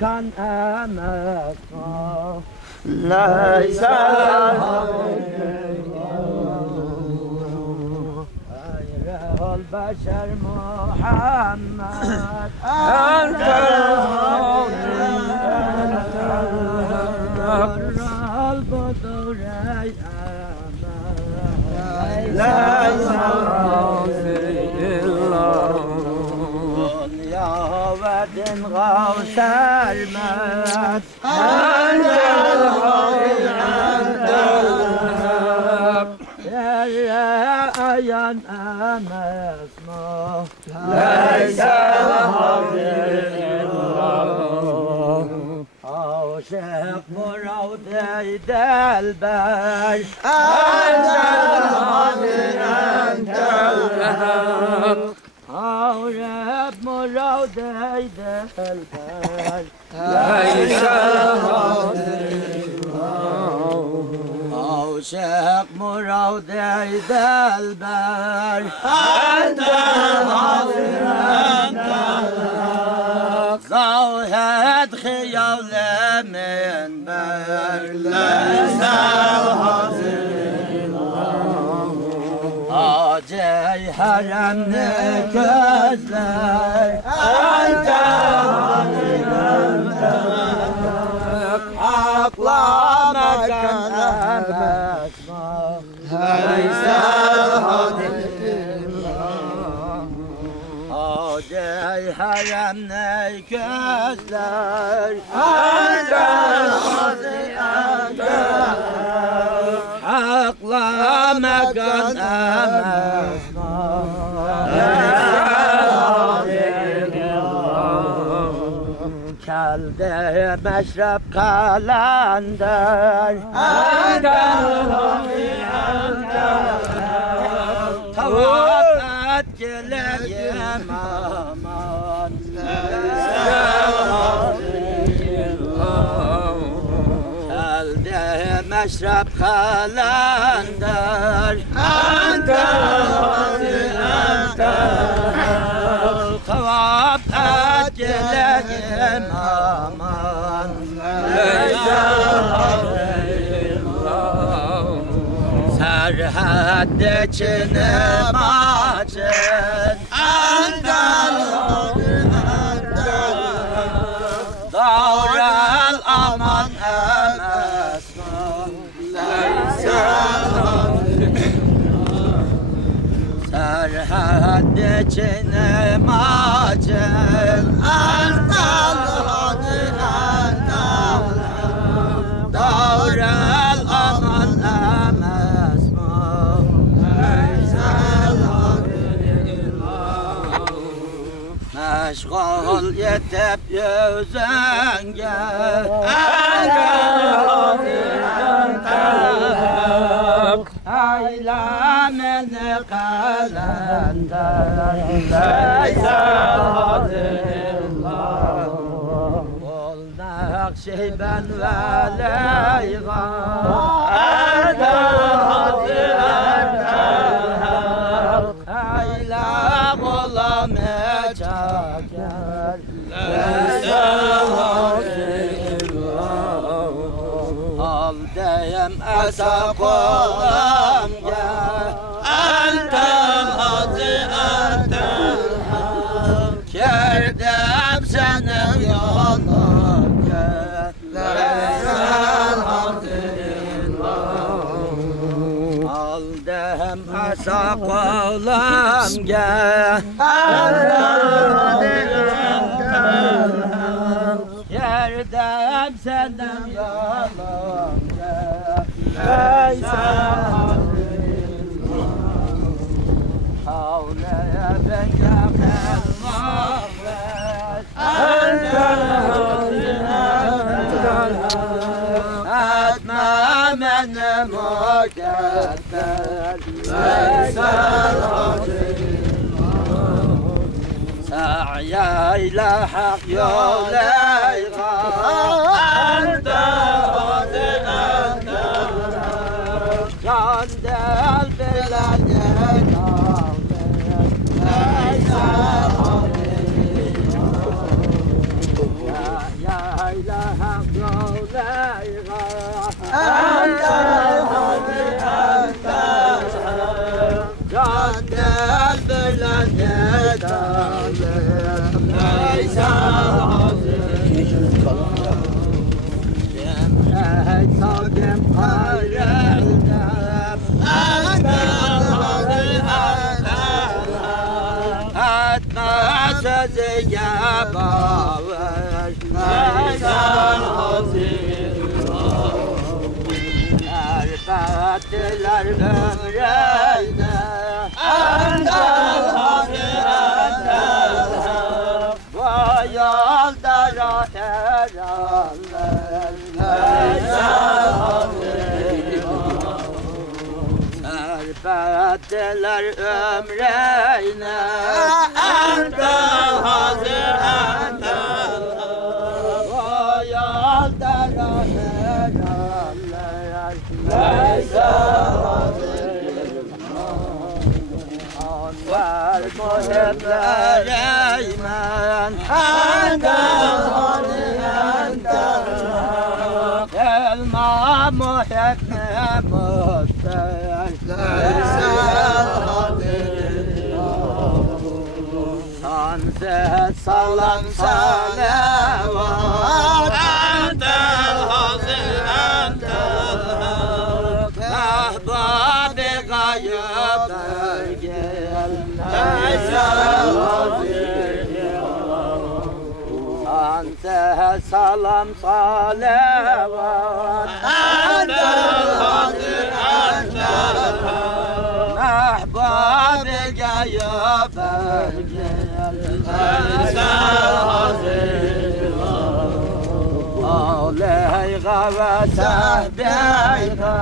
كان أمامك ليس غير البشر محمد أنت البطر ليس ودن غوث المات أنت الحق أنت الحق يا أيان أما اسمه ليس الحق إلا الله عاشق مرود البر أنت الحق أنت الحق رب مراد البر ليس عاشق مراد البر أنت الحاضر أنت الحق زاهد خيال من بر ليس الحاضر آجي حرم نكزر أنت الحاضر أنت الحق عقلا مكان أمسما ليس الحاضر آجي حرم نكزر أنت الحاضر أنت الحق عقلا مكان أمسما كالده مشرب قلندر أنت الحق أنت الحق توقعت جلي مامان كالده مشرب قلندر أنت الحق أنت الحق توقعت جلي مامان ليس سرحد چنماچن أنت الحق أنت الحق دار الأمان أمسنا ليس سرحد چنماچن أنت الحق أنت الحق دار الأمان أمسنا ليس مشغول يتب يوزنجه أنت الحق أنت الحق أيلام قلندر ليس الحق نقشبن وليغا أنت الحق أنت الحق أيلا غلام جاكر ليس الحق Aldayım asa kolumga Antam hadi antam Kerdim senin yolunga Leysel hadin Aldayım asa kolumga Antam hadi antam Kerdim senin yolunga Leysel hadin Havlaya ben yakın muhabbet Entel hadin entel Etme beni mukadder Leysel hadin Sa'ya ile hak yolayga Entel hadin entel Can del bilen yegal Leysel hadin Ya ile hak yolayga Entel hadin entel Can del bilen yegal Leysel hadin Cem'e tagim kareldim Entel hadin entel Etme sözüye bağış Leysel hadin Erbettiler ömreyne Entel hadin entel Vay aldara heraller Leysel hadin Erbettiler ömreyne Entel hadin entel Vay aldara heraller Leysel hadin Anvar muhibler eymen Entel hadin entel Elma muhibne muhter Leysel hadin Sanzet salam salavat Entel hadin entel Ahbab-ı gayb gel Leysel hadin Sanzet salam salavat Entel hadin entel Ahbab-ı gayb gel Leysel hadin Aleyha ve sahbeyha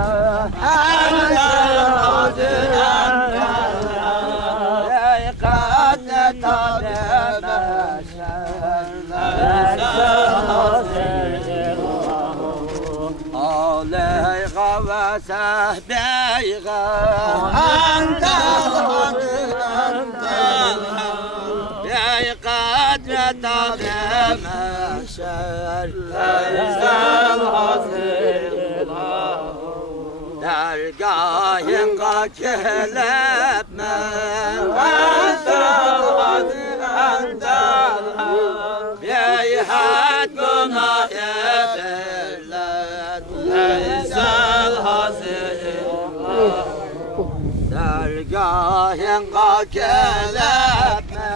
Entel hadin entel Ey kadne tabe meşer Leysel hadin Aleyha ve sahbeyha Entel hadin entel Ey kadne tabe meşer Leysel hadin Dergâhin kakelepme Entel hadin entel Beyhat günah ederler Leysel hadin Dergâhin kakelepme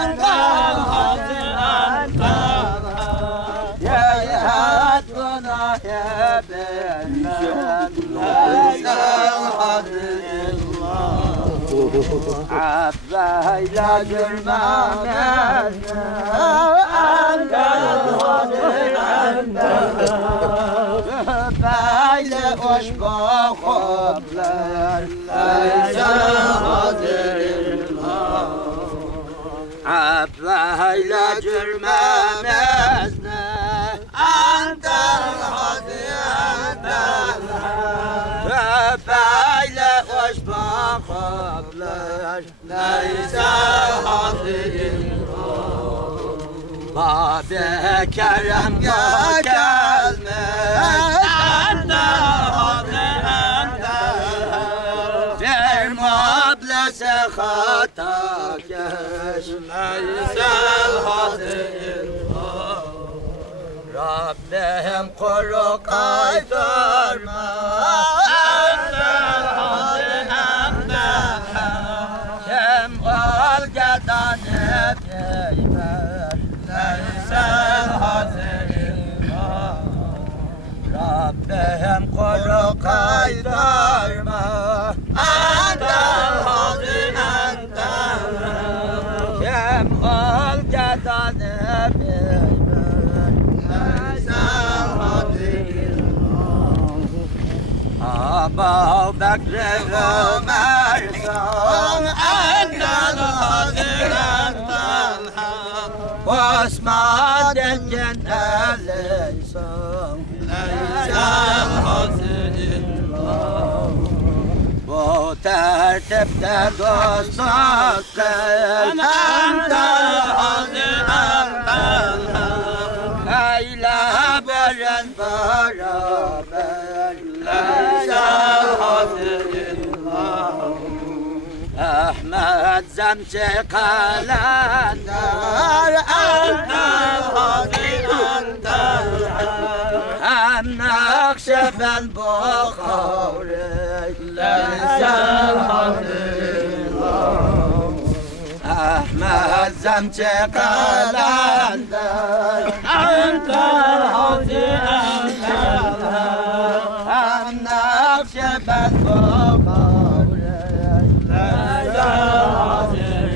Entel hadin entel Beyhat günah ederler Leysel hadin Abbayla gülmem Entel hadin entel Abbayla hoşba hoplar Leysel hadin Abbayla gülmem Entel hadin entel Abbayla hoşba hoplar Leysel hadin Bab-ı Kerem gelmez تاكش ليس الحاضر ربهم قروا قيدر ما أنت الحاضر أنت كم والجدان بيبر ليس الحاضر ربهم قروا قيدر ما أنت الحاضر أنت كم والجدان أبو بكر عمر صام أنت الحاضر أنت الحق واسمع الجنة ليس الحاضر وترتب تقصدك أنت الحاضر أنت الحق إلى برن برابر ليس الحاضر أحمد زمشي قلندر أنت الحاضر أنت أم نقشب البخاري ليس الحاضر أحمد زمشي قلندر أنت الحاضر أنت أم نقشب البخاري ليس الحاضر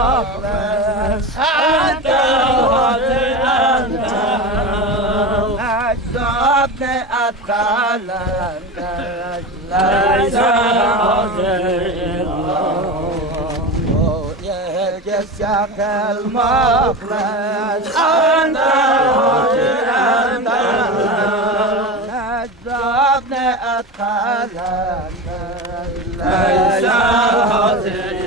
المخلص أنت الحاضر أنت أجزابني أدخل أنت ليس الحاضر يهجسك المخلص أنت الحاضر أنت أجزابني أدخل أنت ليس الحاضر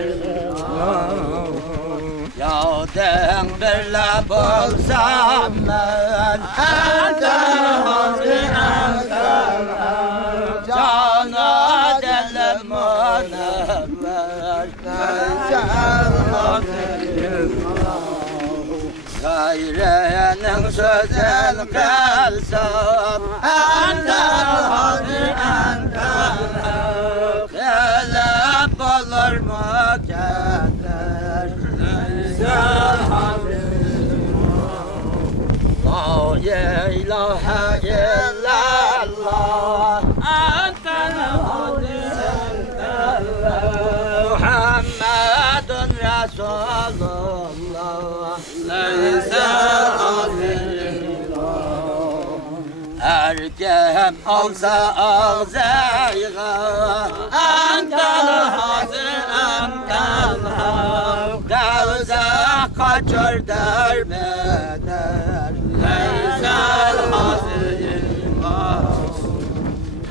يودن بلا بولسامن أنت الحاضر أنت جانا دل منور ليس الحاضر غير نقصد القلب أنت الحاضر أنت قلب المكدر ليس الحاضر لا إله إلا الله أنت الحاضر أنت محمد رسول الله ليس الحاضر أركب أوسى أغزيغا أنت الحاضر أنت الحق قوزا قجر دربدر ليس الحاضر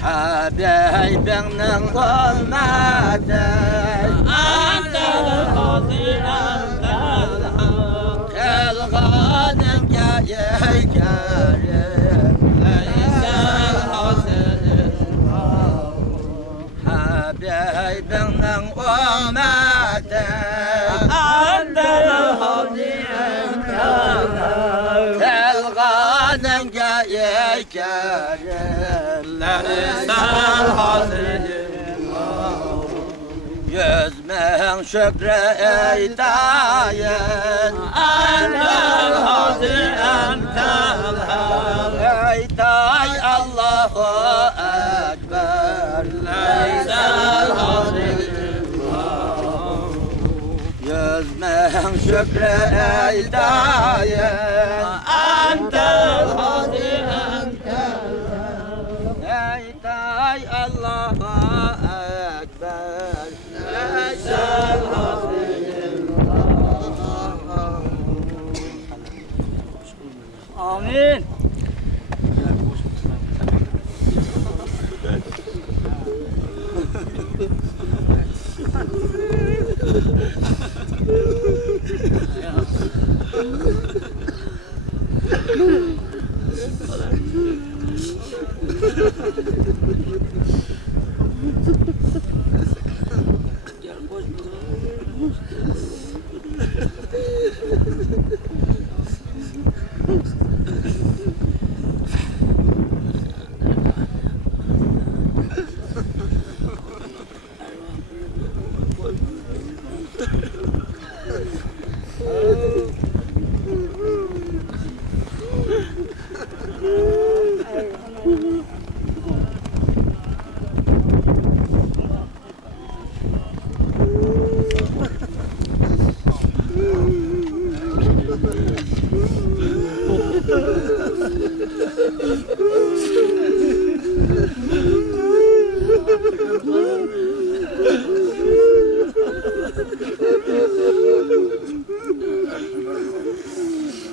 حبيبنا ظلمتك أنت الحاضر أنت الحق الغانم جاي كريم ليس الحاضر حبيبنا ظلمتك أنت الحاضر أنت الحق الغانم جاي كريم ليس الحاضر يزمن شكر ايتاين أنت الحاضر أنت الحق ايتاي الله أكبر ليس الحاضر يزمن شكر ايتاين أنت الحاضر أنت الحق ايتاي الله أكبر ليس الحاضر آمين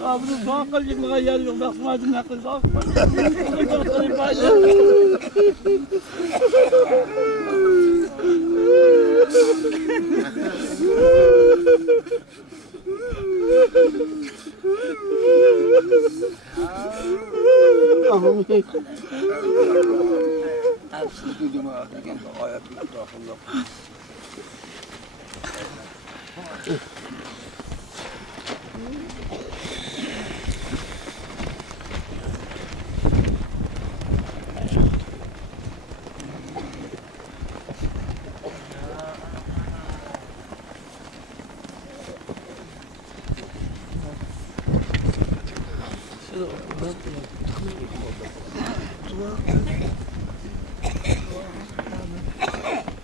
Abdul Fakir gibi gayar yok. Bak madem nakıl sağ.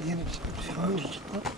Yeni bir şey.